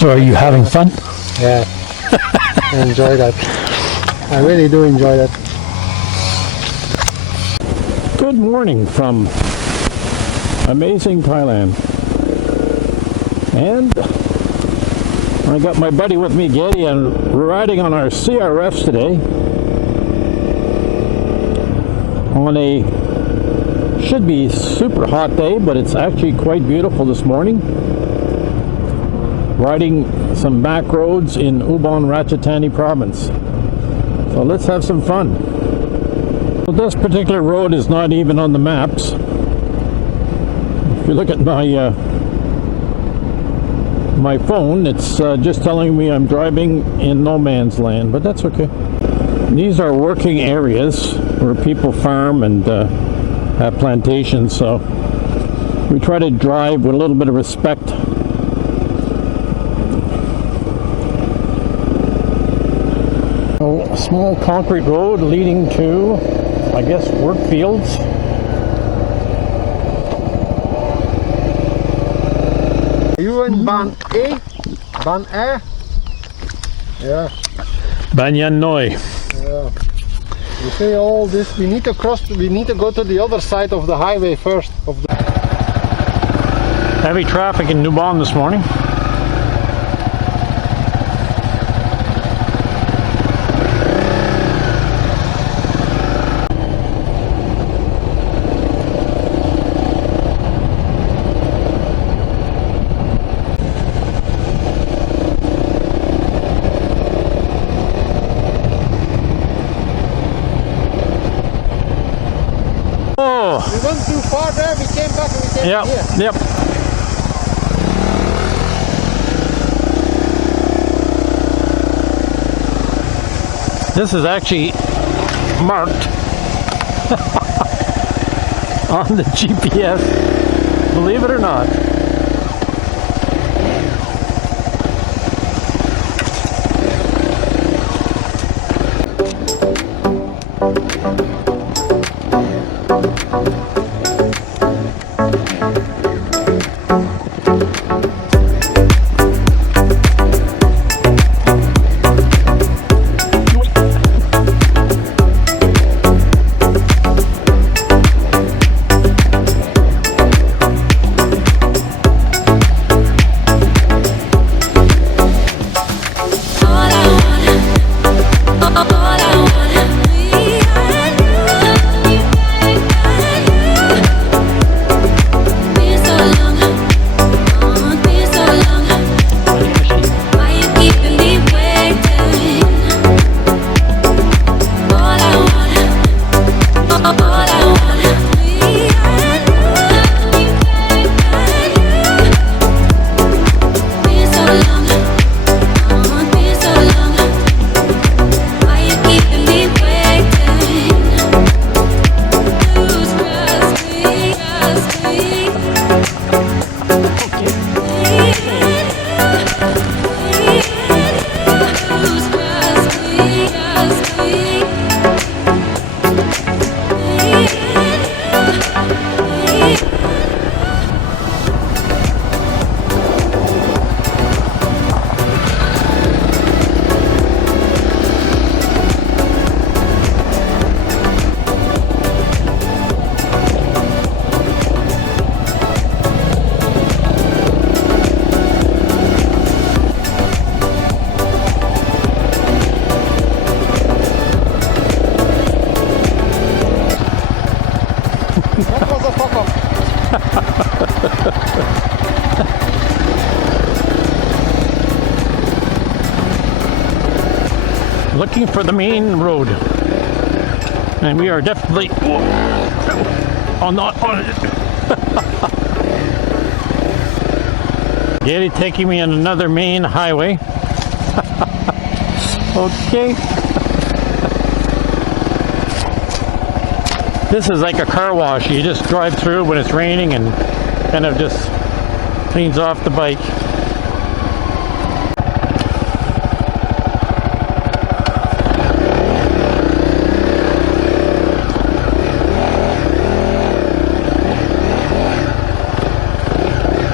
So are you having fun? Yeah, I enjoy that. I really do enjoy that. Good morning from amazing Thailand. And I got my buddy with me, Gery, and we're riding on our CRFs today on a should be super hot day, but it's actually quite beautiful this morning. Riding some back roads in Ubon Ratchathani province. So let's have some fun. So this particular road is not even on the maps. If you look at my my phone, it's just telling me I'm driving in no man's land, but that's okay. These are working areas where people farm and have plantations, so we try to drive with a little bit of respect. A small concrete road leading to, I guess, work fields. You in Ban A? Ban A? Yeah. Banyan Noi. Yeah. You see all this, we need to go to the other side of the highway first. Heavy traffic in Ubon this morning. We went too far there, we came back and we came here. Yep. This is actually marked on the GPS, believe it or not. Looking for the main road, and we are definitely on it. Gery taking me on another main highway. Okay. This is like a car wash. You just drive through when it's raining and kind of just cleans off the bike.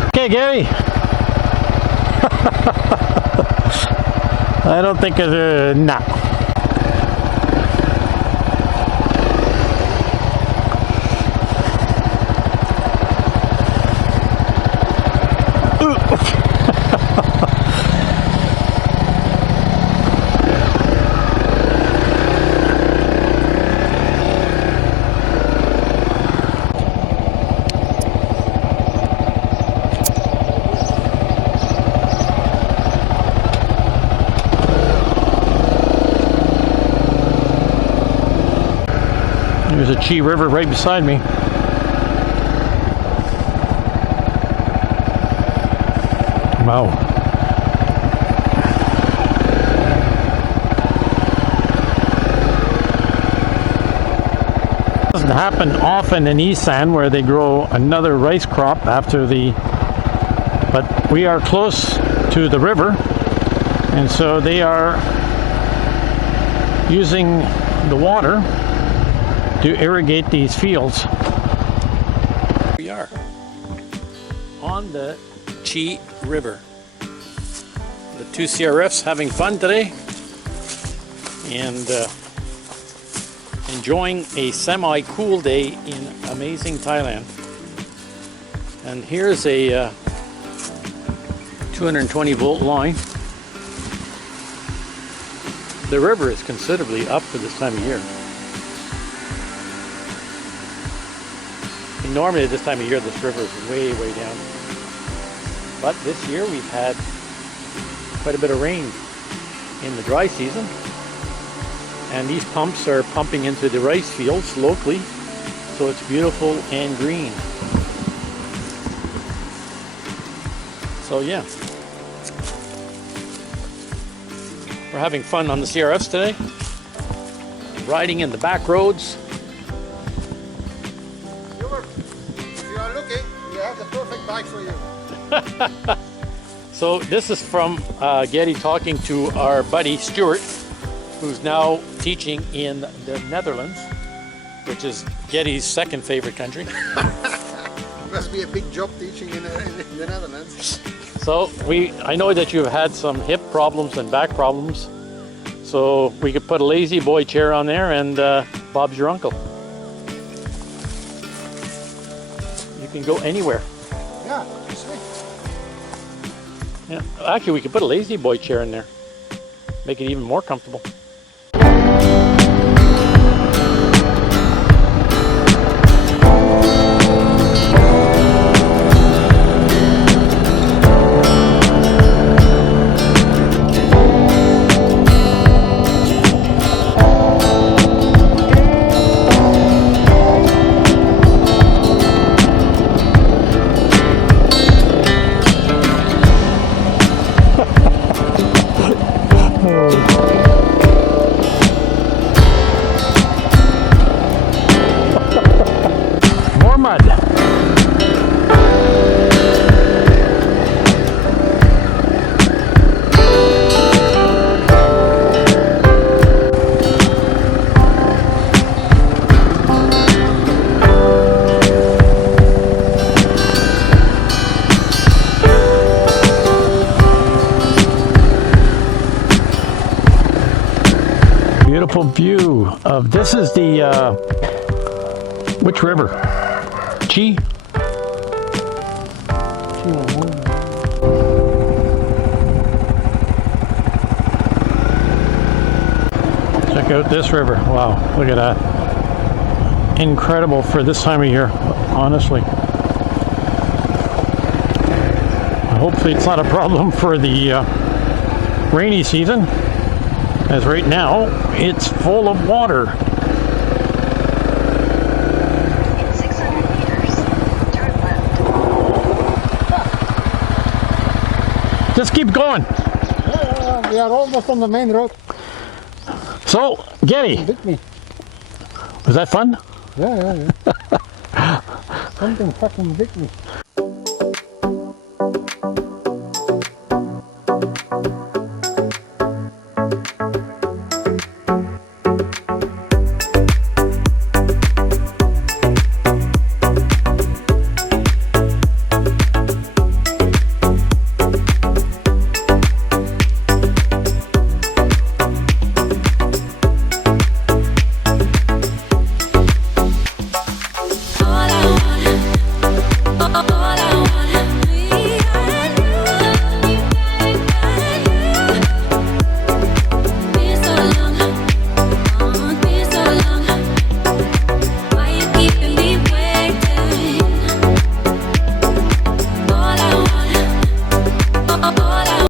Okay, Gery. I don't think it's nah. There's a Chi River right beside me. Wow. Doesn't happen often in Isan where they grow another rice crop after the, but we are close to the river, and so they are using the water to irrigate these fields. We are on the Chi River. The two CRFs having fun today and enjoying a semi-cool day in amazing Thailand. And here's a 220 volt line. The river is considerably up for this time of year. Normally at this time of year this river is way down, but this year we've had quite a bit of rain in the dry season, and these pumps are pumping into the rice fields locally, so it's beautiful and green. So yeah, we're having fun on the CRFs today, riding in the back roads. For you. So this is from Gery talking to our buddy Stuart, who's now teaching in the Netherlands, which is Gery's second favorite country. Must be a big job teaching in the Netherlands. So I know that you've had some hip problems and back problems, so we could put a lazy boy chair on there, and Bob's your uncle. You can go anywhere. Yeah, sweet. Yeah, actually we could put a lazy boy chair in there, make it even more comfortable. More mud. Beautiful view of, this is the which river? Chi? Check out this river. Wow, look at that. Incredible for this time of year, honestly. Hopefully it's not a problem for the rainy season, as right now it's full of water. In 600 meters, turn left. Just keep going. We are almost on the main road. So, Gery, Bit me. was that fun? Yeah. Something fucking bit me.